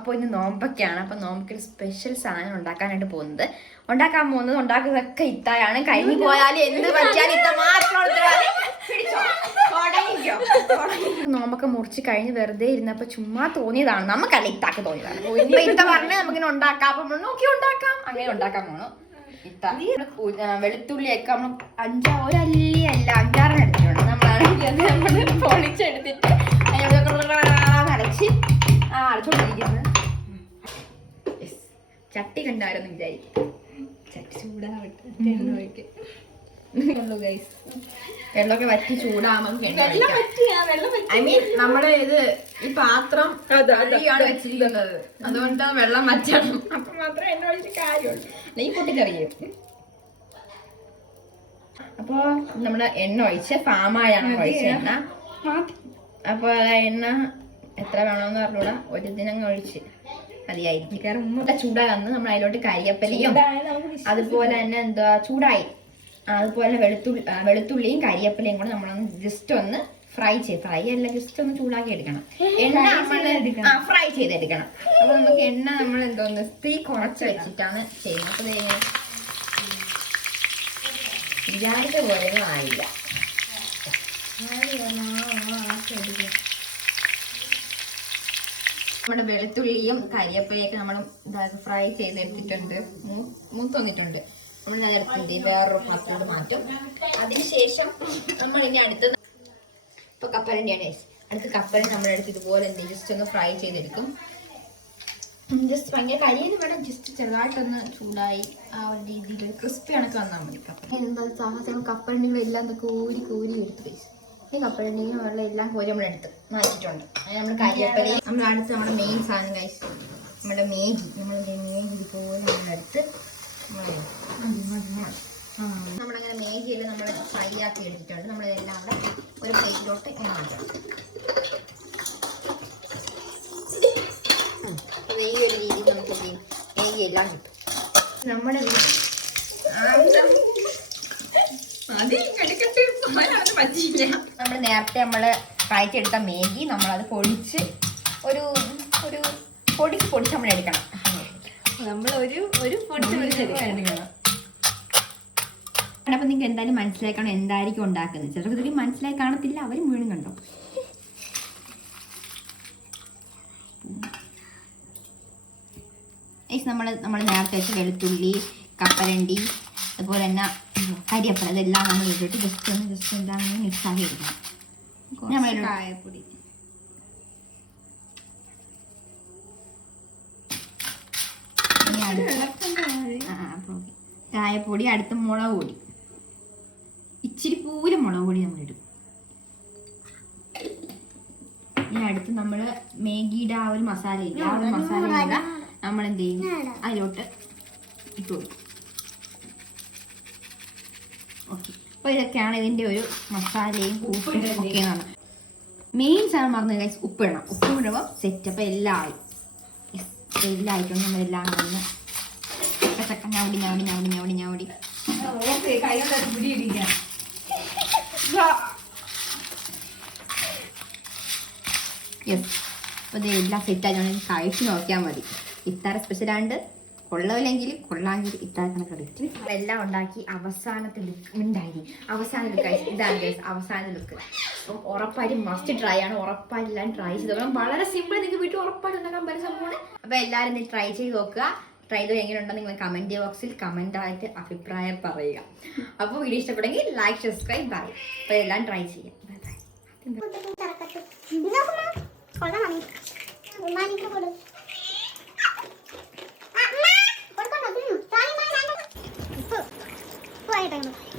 അപ്പോൾ ഇന്ന് നോമ്പൊക്കെയാണ്. അപ്പോൾ നോമ്പൊക്കെ ഒരു സ്പെഷ്യൽ സാധനം ഉണ്ടാക്കാനായിട്ട് പോകുന്നത്. ഉണ്ടാക്കുന്നതൊക്കെ ഇത്തായാണ്. കഴിഞ്ഞു പോയാലും എന്ത് പറ്റിയാലും ഇത്ത മാത്രം നോമ്പൊക്കെ മുറിച്ച് കഴിഞ്ഞ് വെറുതെ ഇരുന്നപ്പോ ചുമ്മാ തോന്നിയതാണ്. നമുക്കല്ല ഇത്താക്ക് തോന്നിയതാണ്. ഇത്ത പറഞ്ഞ് നമുക്കിങ്ങനെ ഉണ്ടാക്കാം. അപ്പൊ നോക്കി ഉണ്ടാക്കാം. അങ്ങനെ ഉണ്ടാക്കാൻ പോണു. ഇത്ത വെളുത്തുള്ളിയൊക്കെ നമ്മൾ 5-6 എടുത്തിട്ടുണ്ട്. നമ്മള് പൊളിച്ചെടുത്തിട്ട് അരച്ച് അരച്ചോണ്ടിരിക്കുന്നത്. ചട്ടി കണ്ടായിരുന്നു വിചാരിക്കും. ചട്ടി ചൂടാവട്ടെ. വെള്ളമൊക്കെ വറ്റി ചൂടാകുമ്പോൾ ഐ മീൻ നമ്മള് ഇത് ഈ പാത്രം ആണ് വെച്ചിരിക്കുന്നത്. അതുകൊണ്ട് വെള്ളം വറ്റണം. അപ്പൊ മാത്രമേ എണ്ണ ഒഴിച്ച് കാര്യമുള്ളൂ. നെയ്യ് പൊട്ടിക്കറിയും. അപ്പൊ നമ്മുടെ എണ്ണ ഒഴിച്ച് പാമായാണ് ഒഴിച്ച എണ്ണ. അപ്പൊ എണ്ണ എത്ര വേണമെന്ന് പറഞ്ഞൂടാ. ഒരു ദിനങ്ങ് ഒഴിച്ച് മതിയായിരിക്കും. കാരണം ചൂടായി വന്ന് നമ്മൾ അതിലോട്ട് കരിയപ്പലയും അതുപോലെ തന്നെ എന്താ ചൂടായി അതുപോലെ വെളുത്തുള്ളിയും കരിയപ്പലയും കൂടെ നമ്മളൊന്ന് ജസ്റ്റ് ഒന്ന് ഫ്രൈ അല്ല ജസ്റ്റ് ഒന്ന് ചൂടാക്കി എടുക്കണം. എണ്ണ നമ്മൾ ഫ്രൈ ചെയ്തെടുക്കണം. അപ്പൊ നമുക്ക് എണ്ണ നമ്മൾ എന്തോന്ന് തീ കുറച്ച് വെച്ചിട്ടാണ് ചെയ്യുന്നത്. അപ്പൊ വിചാരിച്ച പോലെയൊന്നും ആയില്ല. നമ്മുടെ വെളുത്തുള്ളിയും കരിയപ്പയൊക്കെ നമ്മൾ ഫ്രൈ ചെയ്തെടുത്തിട്ടുണ്ട്. മൂത്തൊന്നിട്ടുണ്ട്. നമ്മൾ നഗരത്തിന്റെ വേറൊരു പാത്രത്തിൽ മാറ്റും. അതിനുശേഷം നമ്മൾ ഇനി അടുത്തത് ഇപ്പൊ കപ്പലണ്ടിയാണ്. അടുത്ത കപ്പലൻ നമ്മളെടുത്ത് ഇതുപോലെ ജസ്റ്റ് ഒന്ന് ഫ്രൈ ചെയ്തെടുക്കും. ജസ്റ്റ് ഭയങ്കര കരിയെന്ന് വേണം. ജസ്റ്റ് ചെറുതായിട്ടൊന്ന് ചൂടായി ആ ഒരു രീതിയിൽ ക്രിസ്പി കണക്ക് വന്നാൽ മതി. കപ്പലൻ എന്താ സാഹസം കപ്പലണ്ടികളും എല്ലാം കോരി എടുത്ത് ഈ കപ്പലണ്ടിയും വെള്ളം എല്ലാം കോരി നമ്മളെടുത്ത് മാറ്റിയിട്ടുണ്ട്. അങ്ങനെ നമ്മൾ കരിയപ്പലയും നമ്മൾ അടുത്ത് നമ്മുടെ മെയിൻ സാധനം കഴിച്ച് നമ്മുടെ മേഗി ഇതുപോലെ നമ്മളെടുത്ത് നമ്മളങ്ങനെ മേഗിയെല്ലാം നമ്മൾ ഫ്രൈ ആക്കി എടുത്തിട്ടുണ്ട്. നമ്മളെല്ലാം അവിടെ ഒരു പ്ലേറ്റിലോട്ട് ഇങ്ങനെ മാറ്റണം. ഈ ഒരു രീതിയിൽ നമുക്ക് മേഗി എല്ലാം കിട്ടും. നമ്മുടെ നമ്മൾ നേരത്തെ ഫ്രൈ ചെയ്തെടുത്ത മേഗി നമ്മളത് പൊടിച്ച് ഒരു പൊടിച്ച് നമ്മൾ എടുക്കണം. നമ്മൾ ഒരു പൊടിച്ചെടുക്കണം. അപ്പൊ നിങ്ങൾക്ക് എന്തായാലും മനസ്സിലായി കാണും എന്തായിരിക്കും ഉണ്ടാക്കുന്നത്. ചിലർക്ക് മനസ്സിലായി കാണത്തില്ല. അവരും വീണ്ടും കണ്ടോ. നമ്മൾ നേരത്തെ വെച്ച് വെളുത്തുള്ളി കപ്പലണ്ടി അതുപോലെ തന്നെ കരിയപ്പല ഇതെല്ലാം നമ്മൾ ഇട്ടിട്ട് ജസ്റ്റ് എല്ലാം മിക്സ് ആക്കി എടുക്കണം. കായപ്പൊടി കായപ്പൊടി അടുത്ത മുളക് പൊടി ഇച്ചിരി പൂര മുളക് പൊടി നമ്മളിടും. ഇനി അടുത്ത് നമ്മള് മേഗിയുടെ ആ ഒരു മസാല ഇല്ല. ആ ഒരു മസാല നമ്മൾ എന്ത് ചെയ്യും അതിലോട്ട് ഇട്ട് കൊടുക്കും. ഓക്കെ. അപ്പൊ ഇതൊക്കെയാണ് ഇതിന്റെ ഒരു മസാലയും കൂട്ടും ഒക്കെ. മെയിൻ സാധനം മറന്നു ഗൈസ് ഉപ്പിടണം. ഉപ്പിടുമ്പോൾ സെറ്റ്. അപ്പൊ എല്ലാം ആയി. എല്ലാം ആയിട്ടുണ്ട്. നമ്മളെല്ലാം ഒന്ന് ഞവടി യെസ്. അപ്പൊ ഇത് എല്ലാം സെറ്റായി കഴിച്ച് നോക്കിയാൽ മതി. ഇത്താര സ്പെഷ്യലാണ്ട് കൊള്ളവില്ലെങ്കിൽ കൊള്ളാമെങ്കിൽ ഇത്താക്കുന്ന ക്രെഡിറ്റ്. എല്ലാം ഉണ്ടാക്കി അവസാനത്തെ ലുക്ക് ഉണ്ടായി. അവസാന ലുക്ക് ഇതാണ് ഗൈസ് അവസാന ലുക്ക്. അപ്പം ഉറപ്പായിട്ടും മസ്റ്റ് ട്രൈ ആണ്. ഉറപ്പായിട്ടെല്ലാം ട്രൈ ചെയ്ത് നോക്കണം. വളരെ സിമ്പിൾ. നിങ്ങൾക്ക് വീട്ടിൽ ഉറപ്പായിട്ട് ഉണ്ടാക്കാൻ പറ്റുന്ന സംഭവമാണ്. അപ്പൊ എല്ലാവരും ഇത് ട്രൈ ചെയ്ത് നോക്കുക. ട്രൈ ചെയ്ത് എങ്ങനെയുണ്ടോ നിങ്ങൾ കമന്റ് ബോക്സിൽ കമന്റ് ആയിട്ട് അഭിപ്രായം പറയുക. അപ്പോൾ വീഡിയോ ഇഷ്ടപ്പെടുമെങ്കിൽ ലൈക്ക് സബ്സ്ക്രൈബ് ബൈ. അപ്പോൾ എല്ലാം ട്രൈ ചെയ്യാം. Bye bye. Wait a minute.